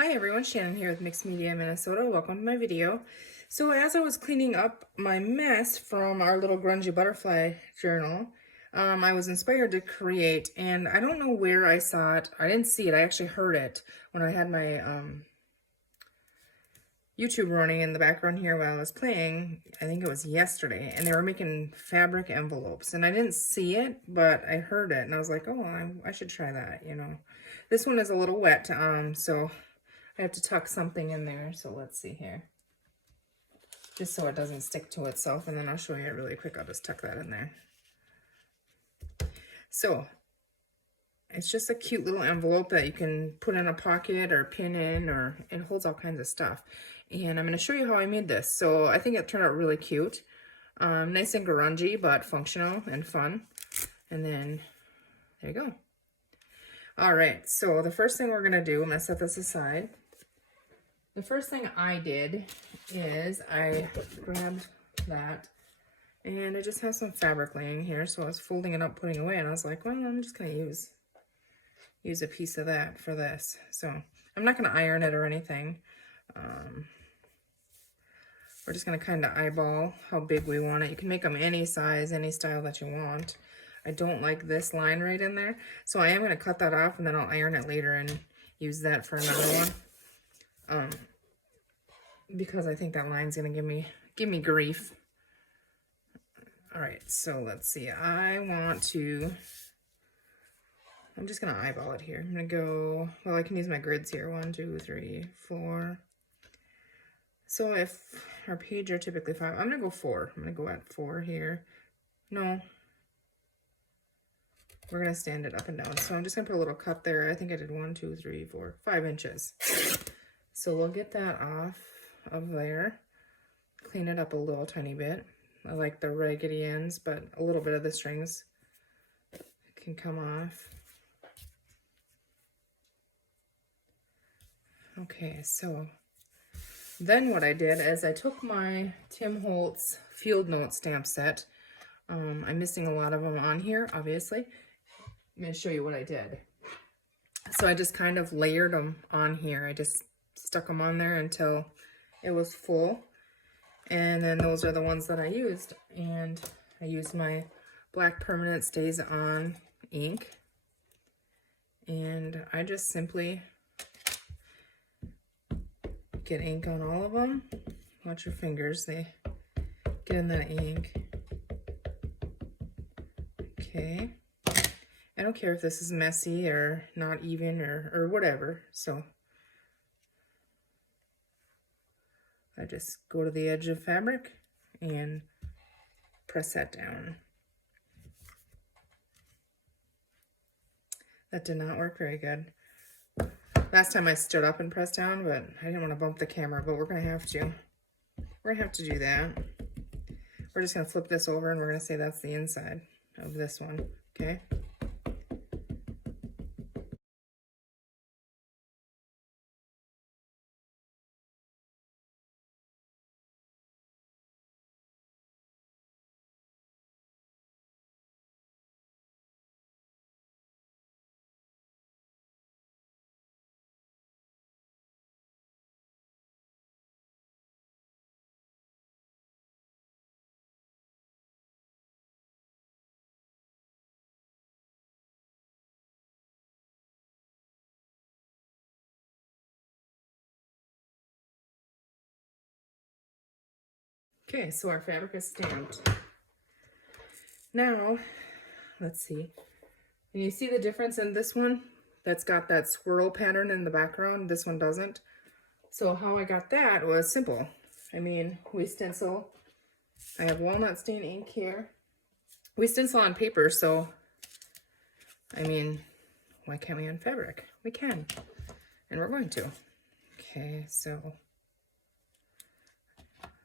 Hi everyone, Shannon here with Mixed Media Minnesota. Welcome to my video. So as I was cleaning up my mess from our little grungy butterfly journal, I was inspired to create, and I don't know where I saw it. I didn't see it. I actually heard it when I had my YouTube running in the background here while I was playing. I think it was yesterday, and they were making fabric envelopes, and I didn't see it, but I heard it, and I was like, oh, I should try that, you know. This one is a little wet, so I have to tuck something in there, so let's see here. Just so it doesn't stick to itself, and then I'll show you it really quick. I'll just tuck that in there. So, it's just a cute little envelope that you can put in a pocket or pin in, or it holds all kinds of stuff. And I'm going to show you how I made this. So, I think it turned out really cute. Nice and grungy, but functional and fun. And then, there you go. All right, so the first thing we're going to do, I'm going to set this aside. The first thing I did is I grabbed that, and I just have some fabric laying here, so I was folding it up, putting it away, and I was like, well, I'm just going to use a piece of that for this. So I'm not going to iron it or anything. We're just going to kind of eyeball how big we want it. You can make them any size, any style that you want. I don't like this line right in there, so I am going to cut that off, and then I'll iron it later and use that for another one. Because I think that line's gonna give me grief. All right, so let's see. I'm just gonna eyeball it here. I'm gonna go, well, I can use my grids here. 1, 2, 3, 4. So if our page are typically 5, I'm gonna go 4. I'm gonna go at 4 here. No, we're gonna stand it up and down. So I'm just gonna put a little cut there. I think I did 1, 2, 3, 4, 5 inches. So we'll get that off of there, clean it up a little tiny bit. I like the raggedy ends, but a little bit of the strings can come off. Okay, so then what I did is I took my Tim Holtz Field Note stamp set. I'm missing a lot of them on here, obviously. I'm going to show you what I did. So I just kind of layered them on here. I just stuck them on there until it was full, and then those are the ones that I used. And I used my black permanent stays on ink, and I just simply get ink on all of them. Watch your fingers, they get in that ink. Okay, I don't care if this is messy or not even or whatever, so I just go to the edge of fabric and press that down. That did not work very good. Last time I stood up and pressed down, but I didn't want to bump the camera, but we're going to have to. We're going to have to do that. We're just going to flip this over, and we're going to say that's the inside of this one, okay? Okay, so our fabric is stamped. Now, let's see. Can you see the difference in this one? That's got that swirl pattern in the background. This one doesn't. So how I got that was simple. I mean, we stencil. I have walnut stain ink here. We stencil on paper, so, I mean, why can't we on fabric? We can, and we're going to. Okay, so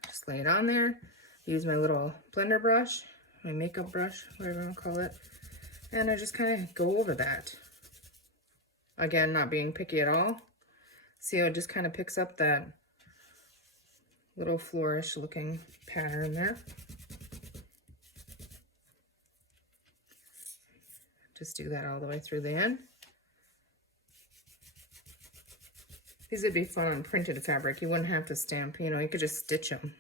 just lay it on there. Use my little blender brush, my makeup brush, whatever you want to call it, and I just kind of go over that. Again, not being picky at all. See how it just kind of picks up that little flourish looking pattern there. Just do that all the way through the end. These would be fun on printed fabric. You wouldn't have to stamp, you know, you could just stitch them.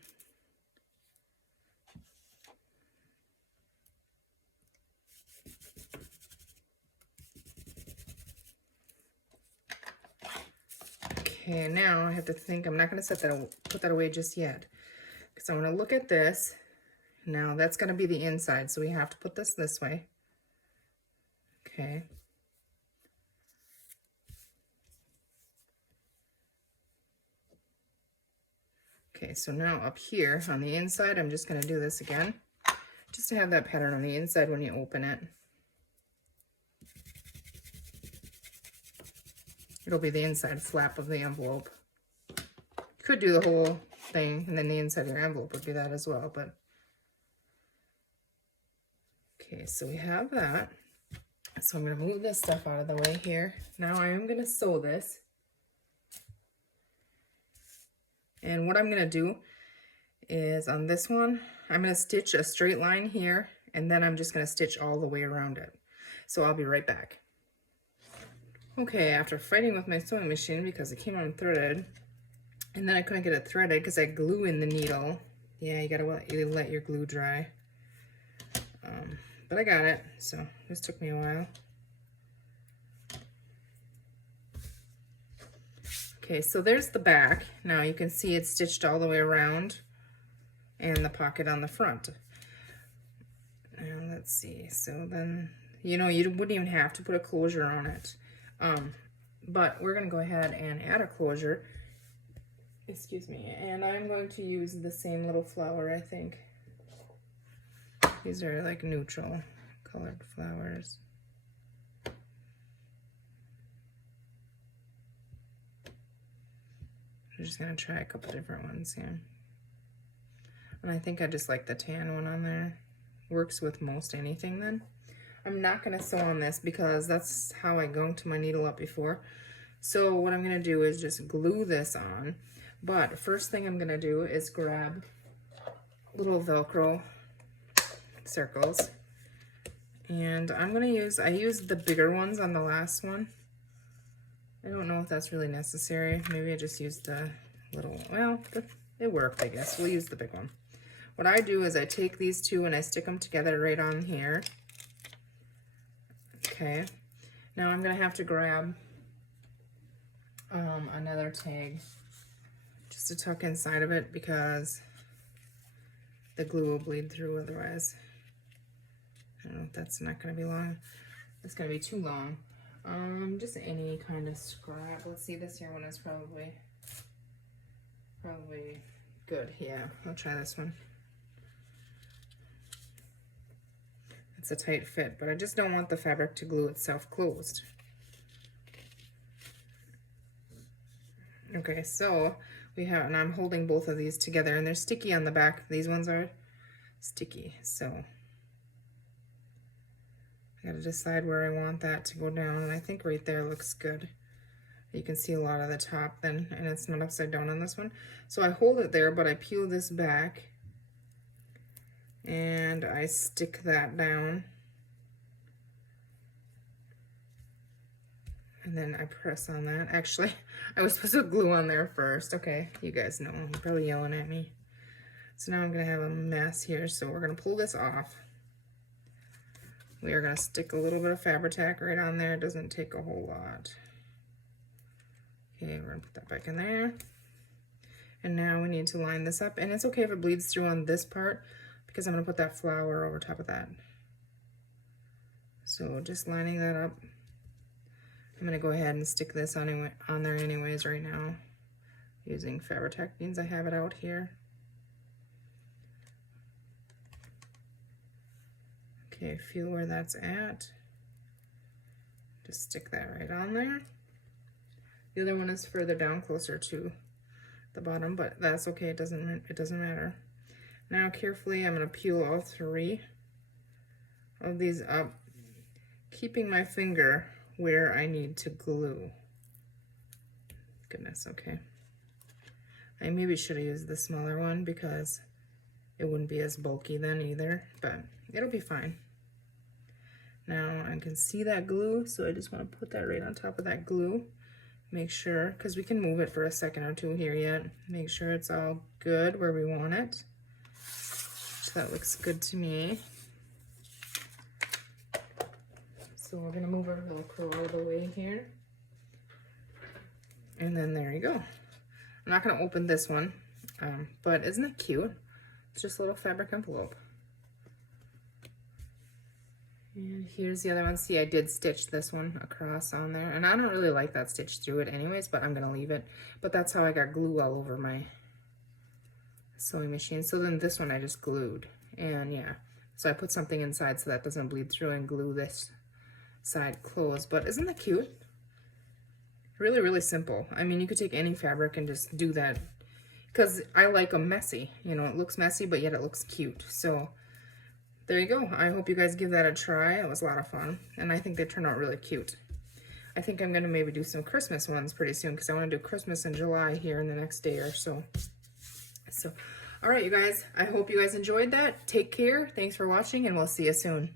Okay, now I have to think, I'm not going to put that away just yet. Because I want to look at this. Now that's going to be the inside, so we have to put this way. Okay. Okay, so now up here on the inside, I'm just going to do this again, just to have that pattern on the inside when you open it. It'll be the inside flap of the envelope. You could do the whole thing, and then the inside of your envelope would be that as well, but... Okay, so we have that. So I'm going to move this stuff out of the way here. Now I am going to sew this. And what I'm going to do is on this one, I'm going to stitch a straight line here, and then I'm just going to stitch all the way around it. So I'll be right back. Okay, after fighting with my sewing machine because it came unthreaded, and then I couldn't get it threaded because I glue in the needle. Yeah, you gotta let your glue dry. But I got it, so this took me a while. Okay, so there's the back. Now you can see it's stitched all the way around and the pocket on the front. Now let's see, so then, you know, you wouldn't even have to put a closure on it. But we're gonna go ahead and add a closure. Excuse me, and I'm going to use the same little flower, I think. These are like neutral colored flowers. I'm just gonna try a couple different ones here. And I think I just like the tan one on there. Works with most anything then. I'm not gonna sew on this because that's how I gunked my needle up before. So what I'm gonna do is just glue this on. But first thing I'm gonna do is grab little Velcro circles. And I'm gonna I used the bigger ones on the last one. I don't know if that's really necessary. Maybe I just used the little, well, it worked, I guess. We'll use the big one. What I do is I take these two and I stick them together right on here. Okay, now I'm gonna have to grab another tag just to tuck inside of it because the glue will bleed through otherwise. I don't know if that's not gonna be long. It's gonna be too long. Just any kind of scrap. Let's see, this here one is probably good. Yeah, I'll try this one. It's a tight fit, but I just don't want the fabric to glue itself closed. Okay, so we have, and I'm holding both of these together, and they're sticky on the back. These ones are sticky, so I gotta decide where I want that to go down, and I think right there looks good. You can see a lot of the top then, and it's not upside down on this one. So I hold it there, but I peel this back, and I stick that down. And then I press on that. Actually, I was supposed to glue on there first. Okay, you guys know, you're probably yelling at me. So now I'm gonna have a mess here, so we're gonna pull this off. We are gonna stick a little bit of Fabri-Tac right on there. It doesn't take a whole lot. Okay, we're gonna put that back in there. And now we need to line this up. And it's okay if it bleeds through on this part because I'm gonna put that flower over top of that. So just lining that up. I'm gonna go ahead and stick this on there anyways right now using Fabri-Tac beans. I have it out here. Okay, feel where that's at. Just stick that right on there. The other one is further down, closer to the bottom, but that's okay. It doesn't matter. Now carefully, I'm gonna peel all three of these up, keeping my finger where I need to glue. Goodness, okay. I maybe should have used the smaller one because it wouldn't be as bulky then either, but it'll be fine. Now I can see that glue, so I just want to put that right on top of that glue. Make sure, because we can move it for a second or two here yet. Make sure it's all good where we want it. So that looks good to me. So we're gonna move our Velcro out of the way here. And then there you go. I'm not gonna open this one, but isn't it cute? It's just a little fabric envelope. And here's the other one. See, I did stitch this one across on there. And I don't really like that stitch through it anyways, but I'm going to leave it. But that's how I got glue all over my sewing machine. So then this one I just glued. And yeah, so I put something inside so that doesn't bleed through and glue this side closed. But isn't that cute? Really, really simple. I mean, you could take any fabric and just do that. Because I like them messy. You know, it looks messy, but yet it looks cute. So there you go. I hope you guys give that a try. It was a lot of fun. And I think they turned out really cute. I think I'm going to maybe do some Christmas ones pretty soon because I want to do Christmas in July here in the next day or so. So, all right, you guys. I hope you guys enjoyed that. Take care. Thanks for watching, and we'll see you soon.